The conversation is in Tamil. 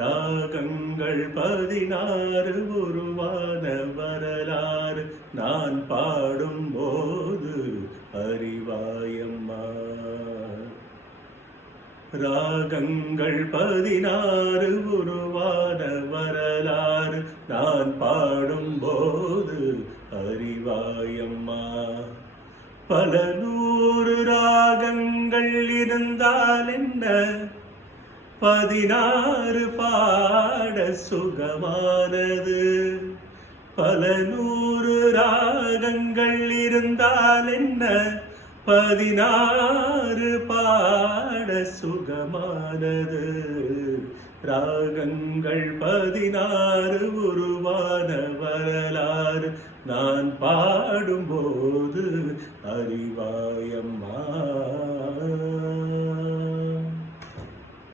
ராகங்கள் 16 உருவான வரலாறு நான் பாடும்போது அறிவாயம்மா. ராகங்கள் 16 உருவான வரலாறு நான் பாடும்போது அறிவாயம்மா. பல 100 ராகங்கள் இருந்தால் என்ன, 16 பாட சுகமானது. பல 100 ராகங்கள் இருந்தால் என்ன, 16 பாட சுகமானது. ராகங்கள் 16 உருவான வரலாறு நான் பாடும்போது அறிவாயம்மா.